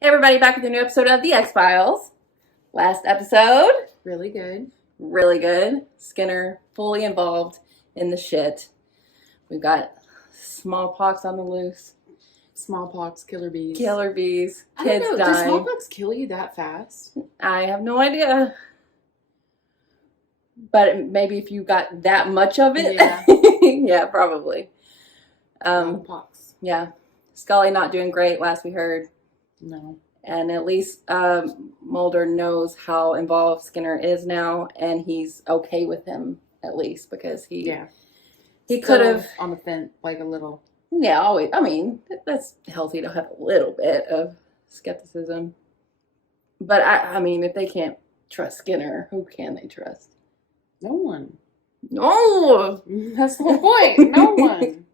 Hey everybody, back with a new episode of The X-Files. Last episode, Really good. really good. Skinner fully involved in the shit. We've got smallpox on the loose. Smallpox, killer bees. Killer bees. I Kids don't know. Does dying. smallpox kill you that fast? I have no idea. But maybe if you got that much of it. Yeah. Yeah, probably. Smallpox. Yeah. Scully not doing great, last we heard. No. And at least Mulder knows how involved Skinner is now, and he's okay with him, at least, because he could have on the fence, like a little. Yeah, always. I mean, that's healthy to have a little bit of skepticism. But I mean, if they can't trust Skinner, who can they trust? No one. No, That's the whole point. No one.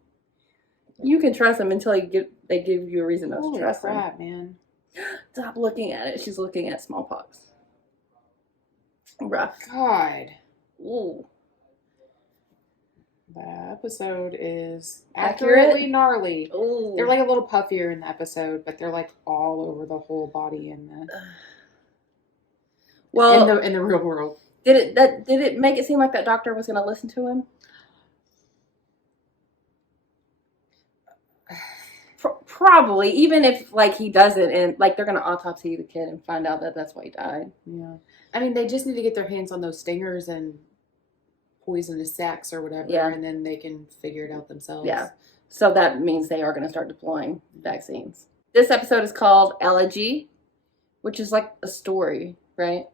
You can trust them until they give you a reason not to trust them. Holy crap, man. Stop looking at it. She's looking at smallpox. Rough. God. Ooh. The episode is Accurate? accurately gnarly. Ooh. They're like a little puffier in the episode, but they're like all over the whole body in the real world. Did it make it seem like that doctor was going to listen to him? Probably, even if like he doesn't, and like they're going to autopsy the kid and find out that that's why he died. Yeah. I mean, they just need to get their hands on those stingers and poisonous sacs or whatever, and then they can figure it out themselves. Yeah. So that means they are going to start deploying vaccines. This episode is called Elegy, which is like a story, right?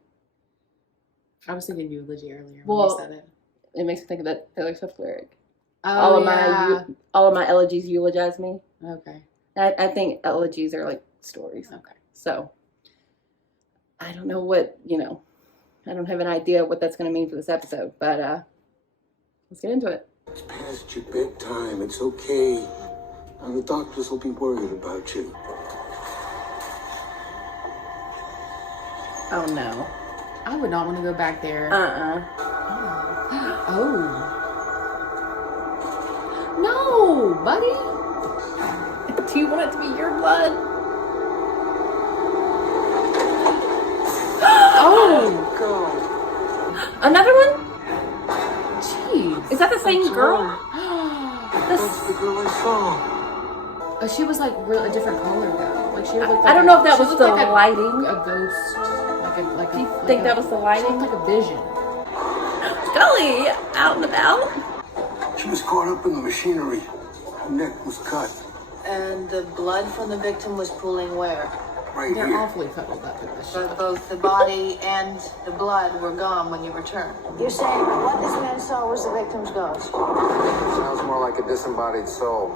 I was thinking eulogy earlier when Well, you said it. It makes me think of that Taylor Swift lyric. Oh, all of my elegies eulogize me. Okay. I think elegies are like stories. Okay. So I don't know what, I don't have an idea what that's going to mean for this episode, but let's get into it. It's past your bedtime. It's okay. Now the doctors will be worried about you. Oh no. I would not want to go back there. Oh. No, buddy. Do you want it to be your blood? Oh. God. Another one? Jeez. Is that the same girl? That's the girl I saw. Oh, she was like a different color though. Like she looked like I don't know if that she was looked the like lighting. A ghost. Like Do you think that was the She lighting? looked like a vision. Scully, out and about. She was caught up in the machinery. Her neck was cut. And the blood from the victim was pooling where? Right They're here. awfully cuddled up in this shit. But both the body and the blood were gone when you returned. You're saying what this man saw was the victim's ghost, Sounds more like a disembodied soul.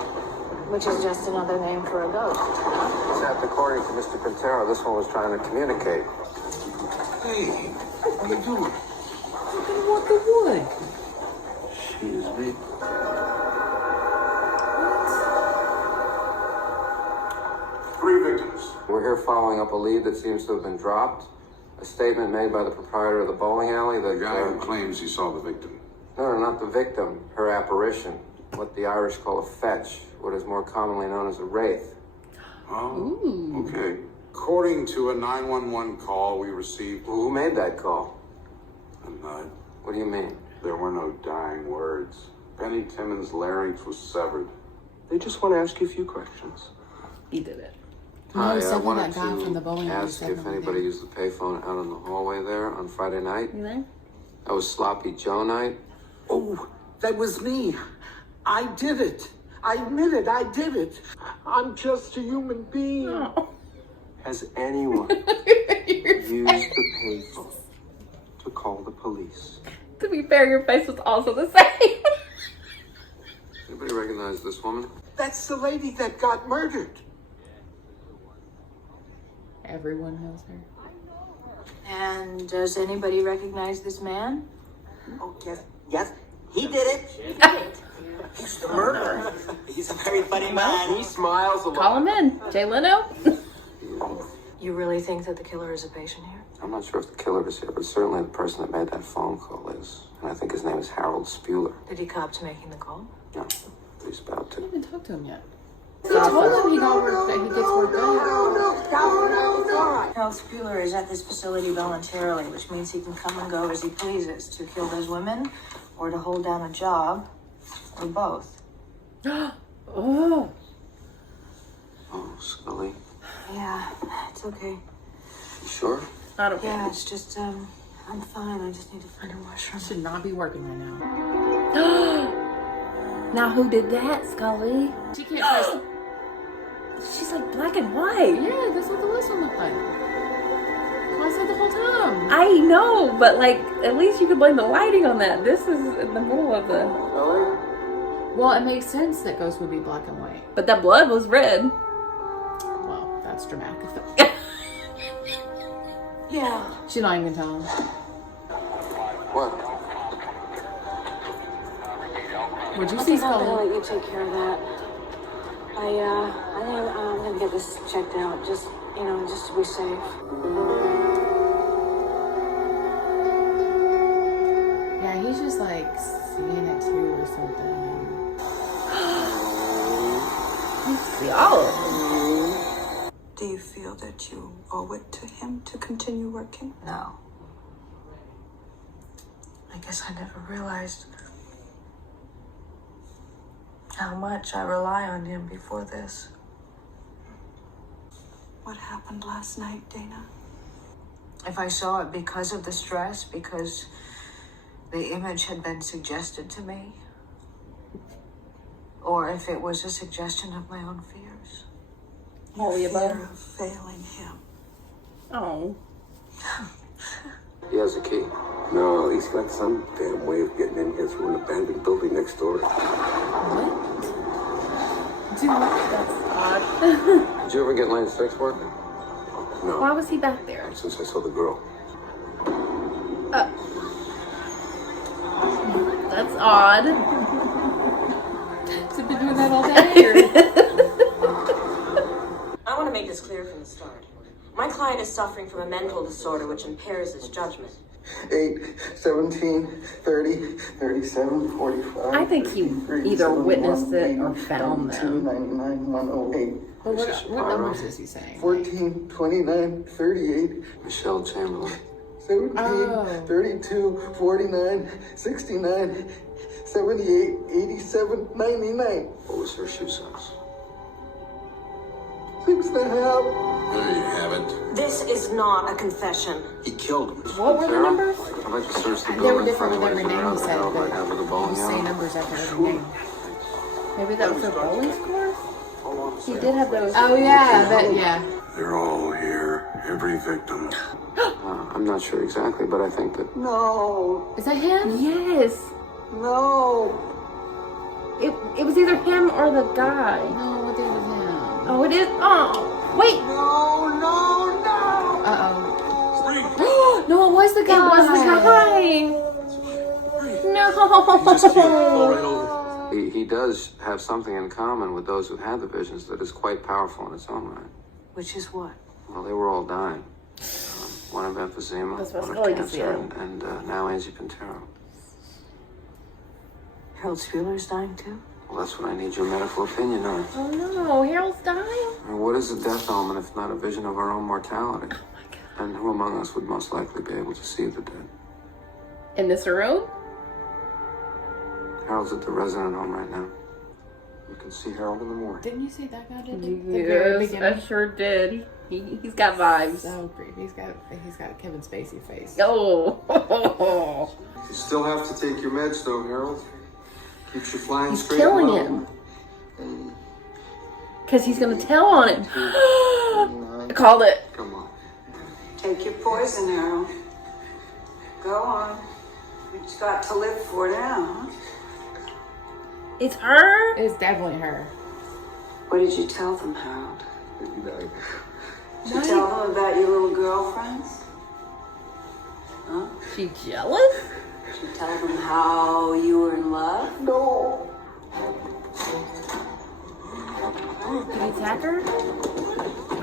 which is just another name for a ghost. Except according to Mr. Quintero, this one was trying to communicate. Hey, what are you doing? I'm gonna want the wood. Excuse me. Three victims. We're here following up a lead that seems to have been dropped. A statement made by the proprietor of the bowling alley that... The guy who claims he saw the victim. No, not the victim. Her apparition. What the Irish call a fetch. What is more commonly known as a wraith. Oh, okay. According to a 911 call we received, Who made that call? I'm not. What do you mean? There were no dying words. Penny Timmons' larynx was severed. They just want to ask you a few questions. He did it. You know, Hi, I something wanted that guy from the bowling to alley ask said if the other anybody day. used the payphone out in the hallway there on Friday night. You there? That was Sloppy Joe night. Oh, that was me. I did it. I admit it. I did it. I'm just a human being. Oh. Has anyone used the payphone to call the police? To be fair, your face was also the same. Anybody recognize this woman? That's the lady that got murdered. Everyone knows her. And does anybody recognize this man? Oh, yes, he did it. He's the murderer. He's a very funny man. He smiles a lot. Call him in. Jay Leno? You really think that the killer is a patient here? I'm not sure if the killer is here, but certainly the person that made that phone call is. And I think his name is Harold Spuler. Did he cop to making the call? No, he's about I to. haven't talked to him yet. He told him he gets worked out. Harold Spooler is at this facility voluntarily, which means he can come and go as he pleases to kill those women or to hold down a job or both. Oh. Oh, Scully. Yeah, it's okay. You sure? I don't Yeah, care. it's just, I'm fine. I just need to find a washroom. Should not be working right now. Now who did that, Scully? She can't trust. She's like black and white. Yeah, that's what the list one looked like. I said the whole time. I know, but like at least you could blame the lighting on that. This is in the middle of the. Well, it makes sense that ghosts would be black and white. But that blood was red. Well, that's dramatic. Yeah. She's not even gonna tell him. What? Would you I see think I'm gonna Scully? let you take care of that. I think I'm gonna get this checked out, just to be safe. Yeah, he's just like seeing it too or something. You see all of them. Do you feel that you owe it to him to continue working? No. I guess I never realized how much I rely on him before this. What happened last night, Dana? If I saw it because of the stress, because the image had been suggested to me, or if it was a suggestion of my own fears. All the above. Fear of failing him. Oh. He has a key. No, he's got some damn way of getting in here through an abandoned building next door. What? Dude, that's odd. Did you ever get Lane Six working? No, Why was he back there? since I saw the girl. That's odd. Has he been doing that all day? Or? I want to make this clear from the start. My client is suffering from a mental disorder which impairs his judgment. 8, 17, 30, 37, 45. I think he either witnessed it or found 92, them. 99, 108. But what numbers is he saying? 14, 29, 38, Michelle Chamberlain. 17, Oh. 32, 49, 69, 78, 87, 99. What was her shoe size? 6.5. There you have it. This is not a confession. He killed him. What were the numbers? I'd like to search the They were building different for with any every ways name around he the said, hell but might have with a you bowling say alley. numbers after every name. Maybe that was for bowling scores? He did have those. Oh yeah, yeah. They're all here. Every victim. I'm not sure exactly, but I think that No, Is that him? Yes. no. It was either him or the guy. No, what did it was him? Oh, it is. Oh, wait. No, no, no. Uh-oh. No, it was the guy. It was the guy. No. he does have something in common with those who had the visions that is quite powerful in its own right. Which is what? Well, they were all dying. One of emphysema, That's what one Scully of could see cancer, it. and now angiopeteral. Harold Spooler's dying too? Well, that's what I need your medical opinion on. Oh no, Harold's dying. I mean, what is a death omen if not a vision of our own mortality? Oh my god. And who among us would most likely be able to see the dead? In this room? Harold's at the resident home right now. You can see Harold in the morning. Didn't you say that guy did the very Yes, beginning? I sure did. He's got vibes. So creepy. He's got a Kevin Spacey face. Oh. You still have to take your meds, though, Harold. Keeps you flying He's straight. killing along. him. Because he's going to tell on him. I called it. Come on. Take your poison, Harold. Go on. You just got to live for now, huh? It's her? It's definitely her. What did you tell them, Harold? Did you tell them about your little girlfriends? Huh? She jealous? Did you tell them how you were in love? No. Did he attack her?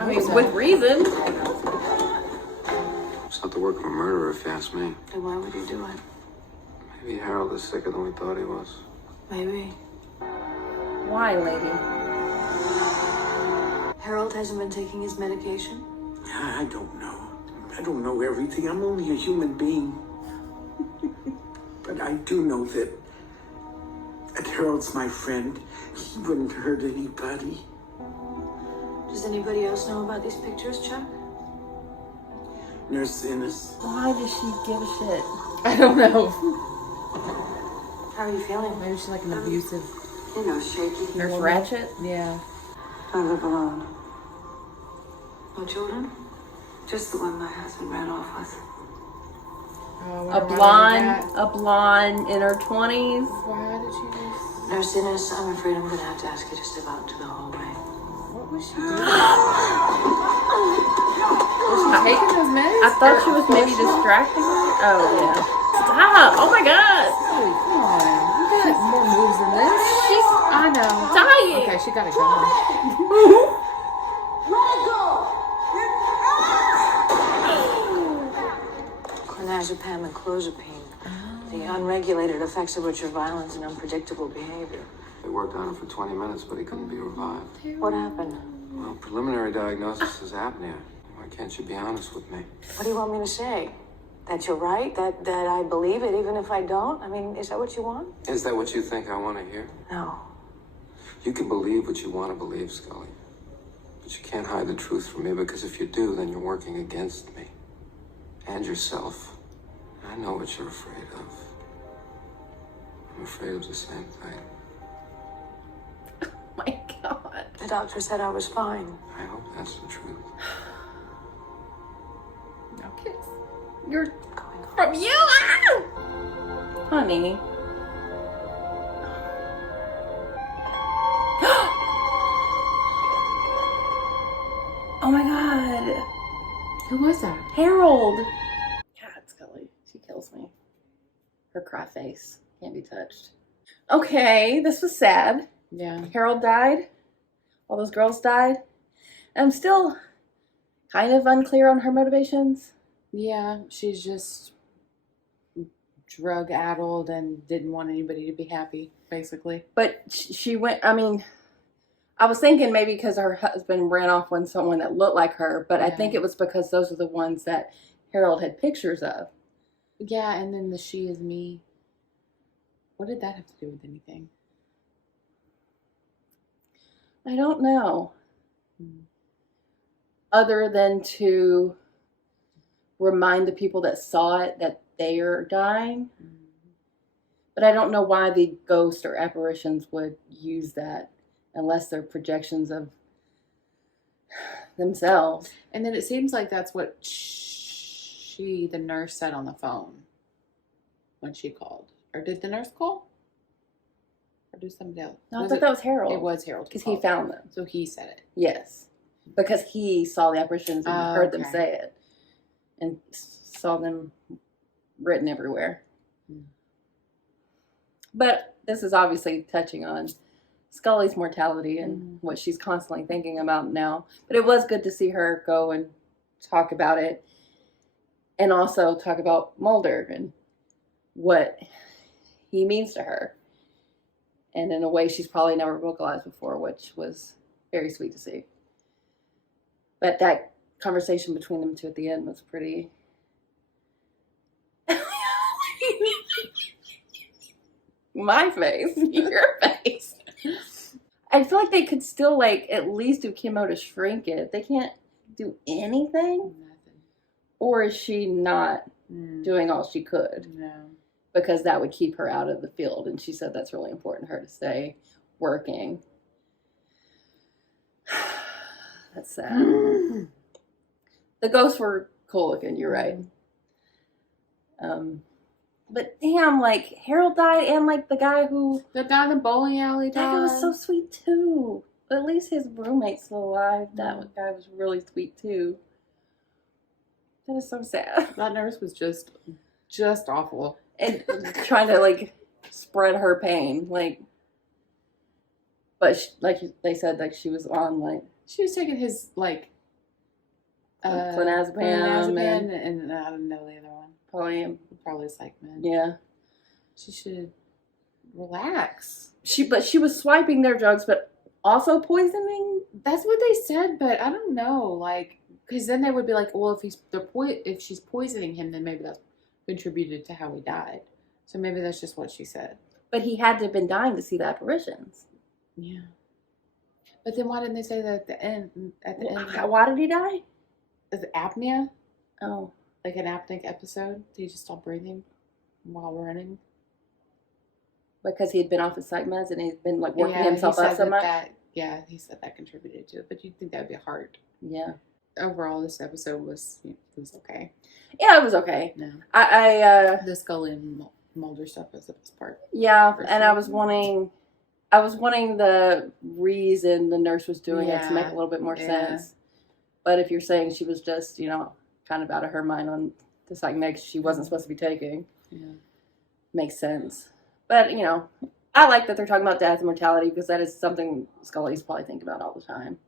I mean, with reason. It's not the work of a murderer, if you ask me. Then why would he do it? Maybe Harold is sicker than we thought he was. Maybe. Why, lady? Harold hasn't been taking his medication? I don't know. I don't know everything. I'm only a human being. But I do know that Harold's my friend. He wouldn't hurt anybody. Does anybody else know about these pictures, Chuck? Nurse Innes. Why does she give a shit? I don't know. How are you feeling? Maybe she's like an abusive You know, shaky. Nurse Ratchet? Yeah. I live alone. No children? Just the one my husband ran off with. Oh, A blonde in her 20s. Why did she just... Nurse Innes, I'm afraid I'm gonna have to ask you to step out into the hallway. What was she doing? Was she taking those meds? I thought she was maybe distracting her. Oh, yeah. Stop! Oh my god! Holy, come on. You got more moves than this. She's I know. dying! Okay, she gotta go. Clonazepam and clozapine. The unregulated effects of which are violence and unpredictable behavior. They worked on him for 20 minutes, but he couldn't be revived. What happened? Well, preliminary diagnosis is apnea. Why can't you be honest with me? What do you want me to say? That you're right? That I believe it even if I don't? I mean, is that what you want? Is that what you think I want to hear? No. You can believe what you want to believe, Scully. But you can't hide the truth from me, because if you do, then you're working against me. And yourself. I know what you're afraid of. I'm afraid of the same thing. My god. The doctor said I was fine. I hope that's the truth. No kiss. You're Going home. from you! Ah! Honey. Oh my god. Who was that? Harold. God, Scully. She kills me. Her cry face can't be touched. Okay, this was sad. Yeah. Harold died. All those girls died. I'm still kind of unclear on her motivations. Yeah, she's just drug-addled and didn't want anybody to be happy, basically. But she went, I mean, I was thinking maybe because her husband ran off with someone that looked like her, but I think it was because those are the ones that Harold had pictures of. Yeah, and then the she is me. What did that have to do with anything? I don't know. Other than to remind the people that saw it that they are dying. But I don't know why the ghost or apparitions would use that unless they're projections of themselves. And then it seems like that's what the nurse, said on the phone when she called. Or did the nurse call? Or did somebody else? No, I thought that was Harold. It was Harold. Because he found them. So he said it. Yes. Because he saw the apparitions and heard them okay. say it. And saw them written everywhere. But this is obviously touching on Scully's mortality and what she's constantly thinking about now. But it was good to see her go and talk about it. And also talk about Mulder and what he means to her. And in a way she's probably never vocalized before, which was very sweet to see. But that conversation between them two at the end was pretty... My face, your face. I feel like they could still, like, at least do chemo to shrink it. They can't do anything? Nothing. Or is she not doing all she could? No. Because that would keep her out of the field. And she said that's really important to her to stay working. That's sad. The ghosts were cool looking, you're right. But damn, like, Harold died and, like, the guy who... The guy in the bowling alley died. That guy was so sweet, too. But at least his roommate's still alive. That guy was really sweet, too. That is so sad. That nurse was just awful. And trying to, like, spread her pain. Like, but, like they said, like, she was on, like... She was taking his, like... clonazepam and I don't know the other one. Probably Psychman. Yeah. She should relax. But she was swiping their drugs, but also poisoning? That's what they said, but I don't know. Like, Because then they would be like, well, if she's poisoning him, then maybe that's contributed to how he died. So maybe that's just what she said. But he had to have been dying to see the apparitions. Yeah. But then why didn't they say that at the end? Why did he die? Is it apnea? Oh. Like an apneic episode? Did he just stop breathing while running? Because he had been off his psych meds and he's been like working Yeah, himself he up said so much. He said that contributed to it. But you'd think that would be hard. Yeah. Overall, this episode was okay. Yeah, it was okay. No. The Scully and Mulder stuff was the best part. Yeah, and I was wanting the reason the nurse was doing it to make a little bit more sense. But if you're saying she was just, kind of out of her mind on the psych meds she wasn't supposed to be taking, makes sense. But, I like that they're talking about death and mortality because that is something Scully's probably think about all the time.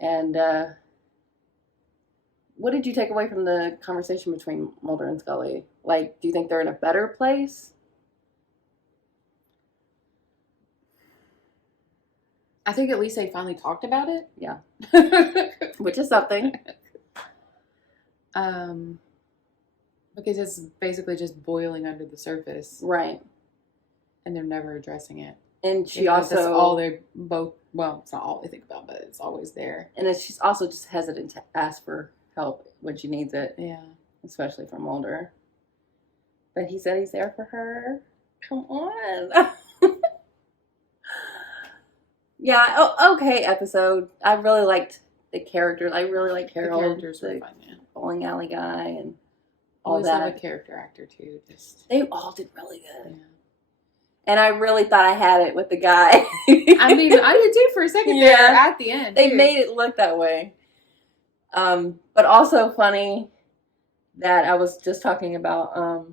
And what did you take away from the conversation between Mulder and Scully? Like, do you think they're in a better place? I think at least they finally talked about it. Yeah. Which is something. Because it's basically just boiling under the surface. Right. And they're never addressing it. And she That's also... all they both... Well, it's not all they think about, but it's always there. And she's also just hesitant to ask for help when she needs it. Yeah. Especially from Mulder. But he said he's there for her. Come on. Yeah, okay episode. I really liked the characters. I really liked Harold. The characters were fun, yeah. Bowling alley guy and all Always that. have a character actor too. They all did really good. Yeah. And I really thought I had it with the guy. I mean, I did too for a second there at the end. They made it look that way. But also funny that I was just talking about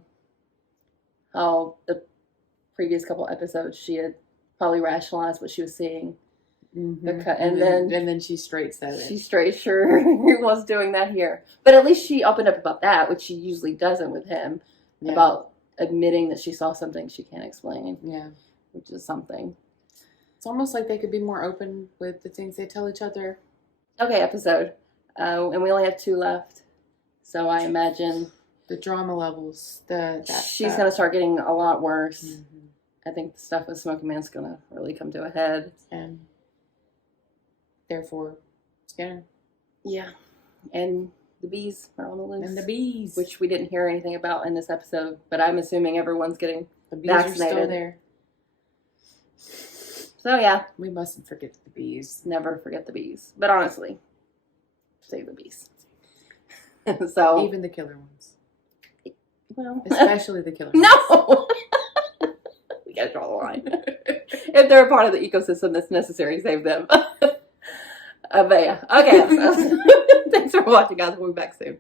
how the previous couple episodes she had probably rationalized what she was seeing. Mm-hmm. And then she straight said it. She straight sure was doing that here. But at least she opened up about that, which she usually doesn't with him. Yeah. About admitting that she saw something she can't explain. Yeah. Which is something. It's almost like they could be more open with the things they tell each other. Okay, episode. And we only have 2 left. So I imagine... The drama levels. She's going to start getting a lot worse. Mm-hmm. I think the stuff with Smoky Man's going to really come to a head. And therefore, Skinner. Yeah. And the bees are on the loose. And the bees. Which we didn't hear anything about in this episode. But I'm assuming everyone's getting the bees vaccinated. Are still there. So, yeah. We mustn't forget the bees. Never forget the bees. But honestly, save the bees. So even the killer ones. Well, especially the killer ones. No! We gotta draw the line. If they're a part of the ecosystem that's necessary, save them. But yeah. Okay. Thanks for watching, guys. We'll be back soon.